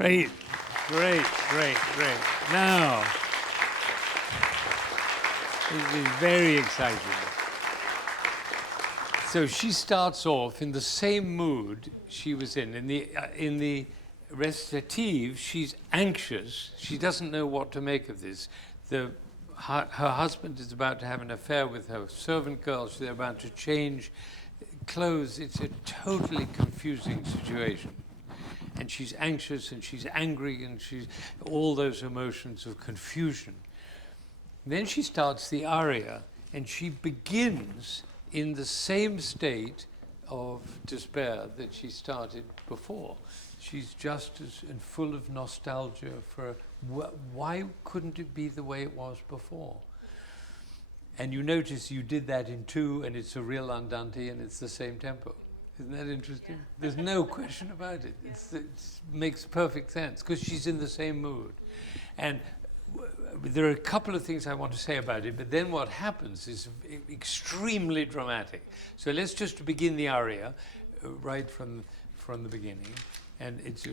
Great, great, great, great. Now, this is very exciting. So she starts off in the same mood she was in. In the recitative, she's anxious. She doesn't know what to make of this. Her husband is about to have an affair with her servant girl. So they're about to change clothes. It's a totally confusing situation. And she's anxious and she's angry and she's all those emotions of confusion. Then she starts the aria and she begins in the same state of despair that she started before. She's just as and full of nostalgia for why couldn't it be the way it was before? And you notice you did that in 2 and it's a real andante and it's the same tempo. Isn't that interesting? Yeah. There's no question about it. Yeah. It makes perfect sense because she's in the same mood. And there are a couple of things I want to say about it, but then what happens is extremely dramatic. So let's just begin the aria right from the beginning. And it's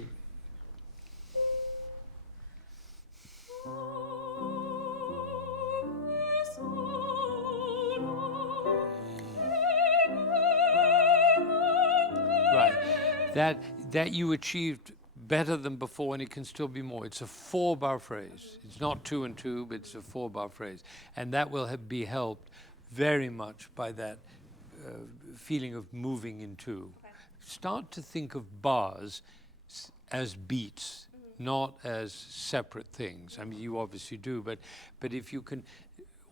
that you achieved better than before, and it can still be more. It's a 4-bar phrase. It's not 2 and 2, but it's a 4-bar phrase. And that will be helped very much by that feeling of moving in 2. Okay. Start to think of bars as beats, not as separate things. I mean, you obviously do, but if you can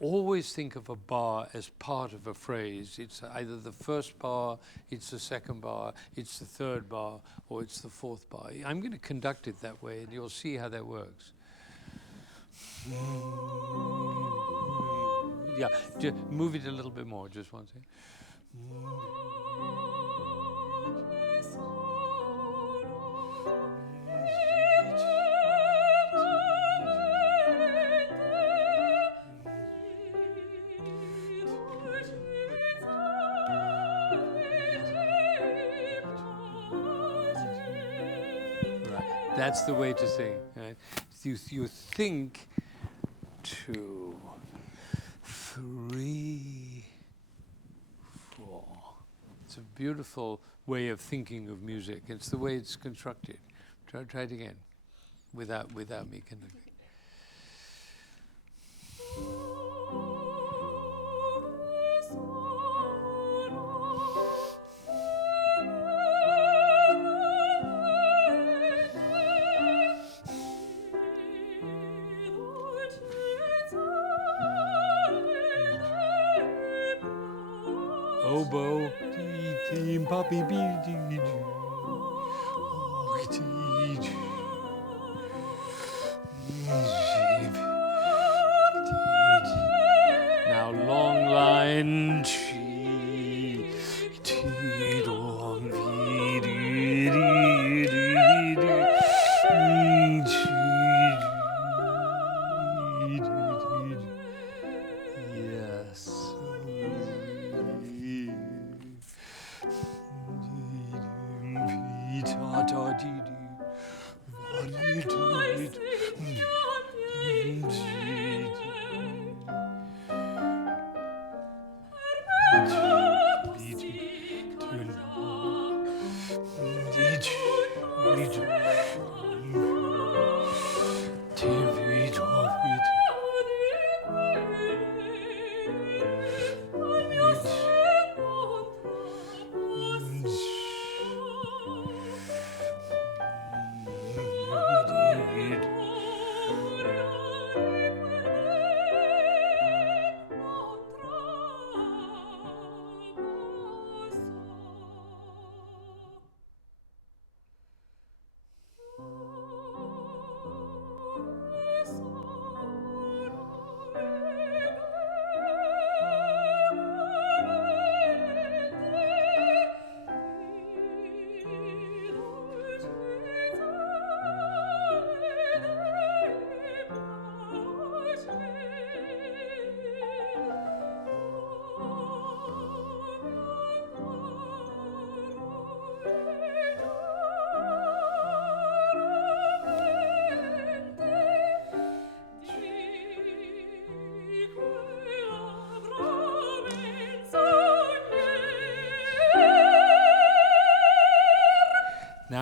always think of a bar as part of a phrase. It's either the first bar, it's the second bar, it's the third bar, or it's the 4th bar. I'm going to conduct it that way, and you'll see how that works. Yeah, just move it a little bit more, just one second. That's the way to sing. Right? You think 2, 3, 4. It's a beautiful way of thinking of music. It's the way it's constructed. Try it again, without me conducting. Oboe, team poppy bee. Now long line.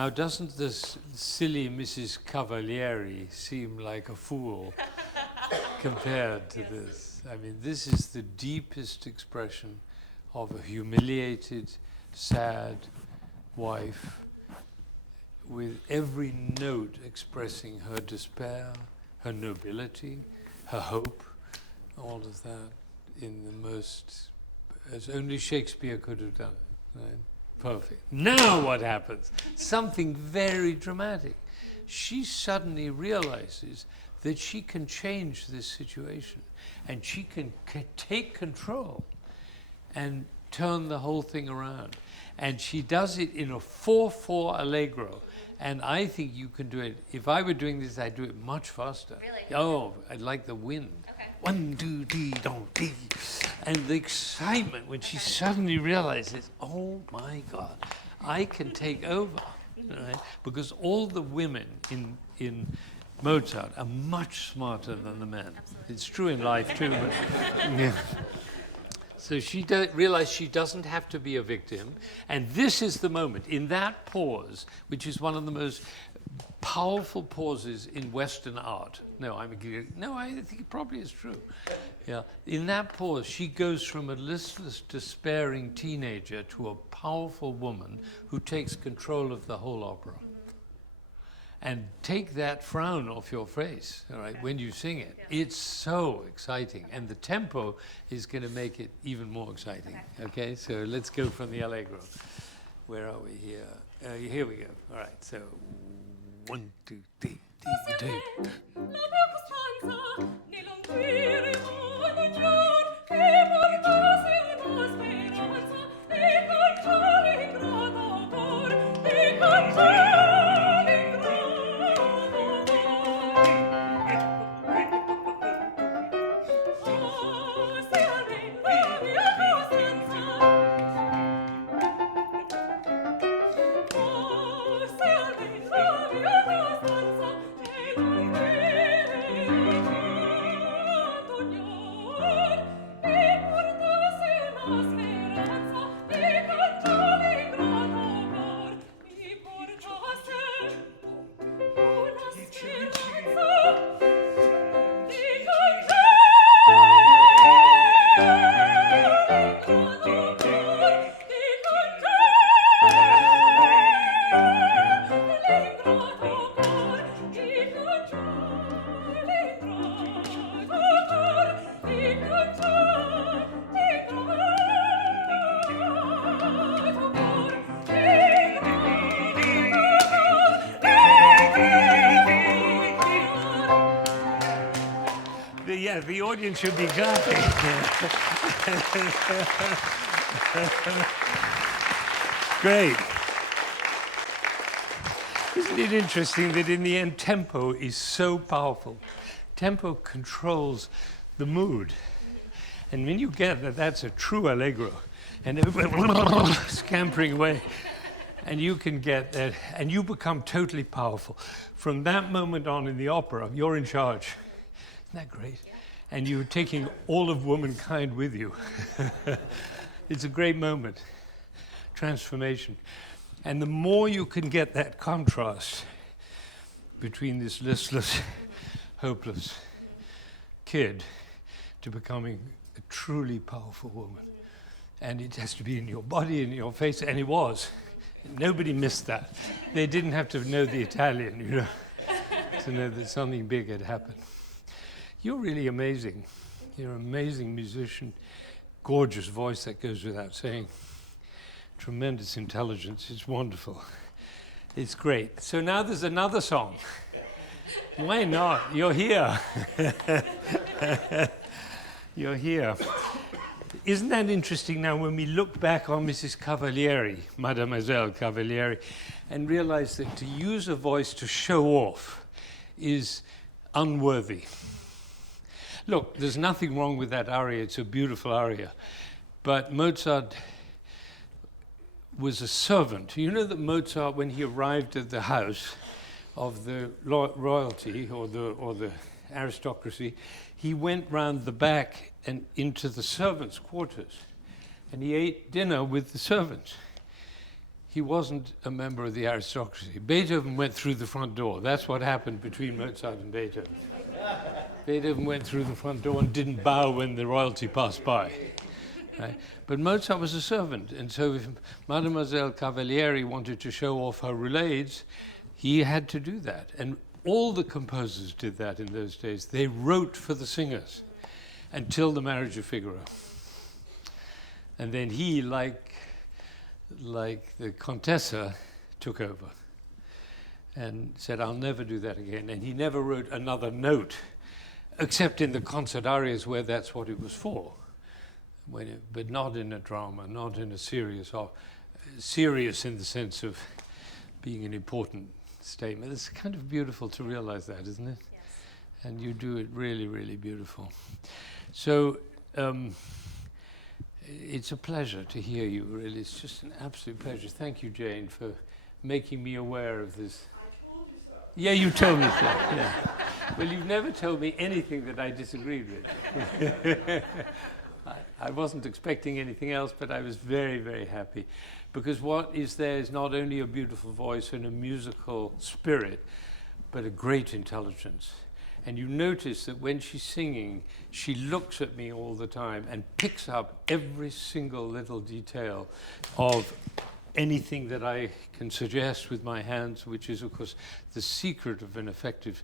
Now, doesn't this silly Mrs. Cavalieri seem like a fool compared to this? I mean, this is the deepest expression of a humiliated, sad wife, with every note expressing her despair, her nobility, her hope, all of that in the most, as only Shakespeare could have done, right? Perfect. Now what happens? Something very dramatic. She suddenly realizes that she can change this situation and she can take control and turn the whole thing around. And she does it in a 4/4 allegro. And I think you can do it. If I were doing this, I'd do it much faster. Really? Oh, I'd like the wind. Okay. 1, 2, 3, don't, dee. And the excitement when she suddenly realizes, oh my God, I can take over. Right? Because all the women in Mozart are much smarter than the men. Absolutely. It's true in life too. But, yeah. So she realized she doesn't have to be a victim. And this is the moment, in that pause, which is one of the most powerful pauses in Western art. I think it probably is true. Yeah. In that pause, she goes from a listless, despairing teenager to a powerful woman who takes control of the whole opera. And take that frown off your face, all right, when you sing it. Yeah. It's so exciting. And the tempo is going to make it even more exciting. Okay, so let's go from the allegro. Where are we here? Here we go. All right, so 1, 2, 3. The audience should be clapping. Great. Isn't it interesting that in the end, tempo is so powerful? Tempo controls the mood. And when you get that, that's a true allegro. And everybody scampering away. And you can get that, and you become totally powerful. From that moment on in the opera, you're in charge. Isn't that great? And you're taking all of womankind with you. It's a great moment. Transformation. And the more you can get that contrast between this listless, hopeless kid to becoming a truly powerful woman. And it has to be in your body, in your face, and it was. Nobody missed that. They didn't have to know the Italian, to know that something big had happened. You're really amazing. You're an amazing musician. Gorgeous voice, that goes without saying. Tremendous intelligence. It's wonderful. It's great. So now there's another song. Why not? You're here. You're here. Isn't that interesting now when we look back on Mrs. Cavalieri, Mademoiselle Cavalieri, and realize that to use a voice to show off is unworthy. Look, there's nothing wrong with that aria. It's a beautiful aria. But Mozart was a servant. You know that Mozart, when he arrived at the house of the royalty or the aristocracy, he went round the back and into the servants' quarters. And he ate dinner with the servants. he wasn't a member of the aristocracy. Beethoven went through the front door. That's what happened between Mozart and Beethoven. Beethoven went through the front door and didn't bow when the royalty passed by. Right? But Mozart was a servant, and so if Mademoiselle Cavalieri wanted to show off her roulades, he had to do that. And all the composers did that in those days. They wrote for the singers until the marriage of Figaro. And then he, like the Contessa, took over and said, I'll never do that again. And he never wrote another note, except in the concert arias where that's what it was for. But not in a drama, not in a serious in the sense of being an important statement. It's kind of beautiful to realize that, isn't it? Yes. And you do it really, really beautiful. So it's a pleasure to hear you, really. It's just an absolute pleasure. Thank you, Jane, for making me aware of this. I told you so. Yeah, you told me so. Yeah. Well, you've never told me anything that I disagreed with. I wasn't expecting anything else, but I was very, very happy. Because what is there is not only a beautiful voice and a musical spirit, but a great intelligence. And you notice that when she's singing, she looks at me all the time and picks up every single little detail of anything that I can suggest with my hands, which is, of course, the secret of an effective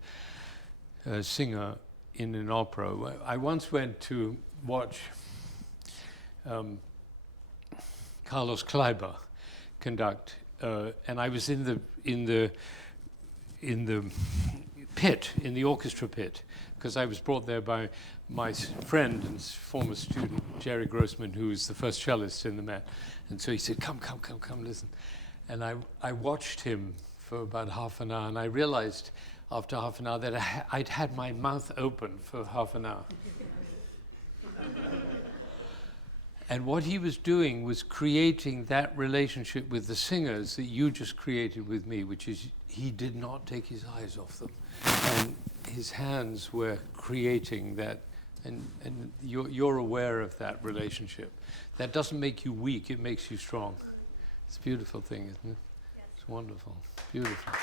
singer in an opera. I once went to watch Carlos Kleiber conduct, and I was in the pit, in the orchestra pit, because I was brought there by my friend and former student Jerry Grossman, who was the first cellist in the Met. And so he said, "Come, listen." And I watched him for about half an hour, and I realized after half an hour that I'd had my mouth open for half an hour. And what he was doing was creating that relationship with the singers that you just created with me, which is he did not take his eyes off them. And his hands were creating that, and you're aware of that relationship. That doesn't make you weak, it makes you strong. It's a beautiful thing, isn't it? It's wonderful, beautiful.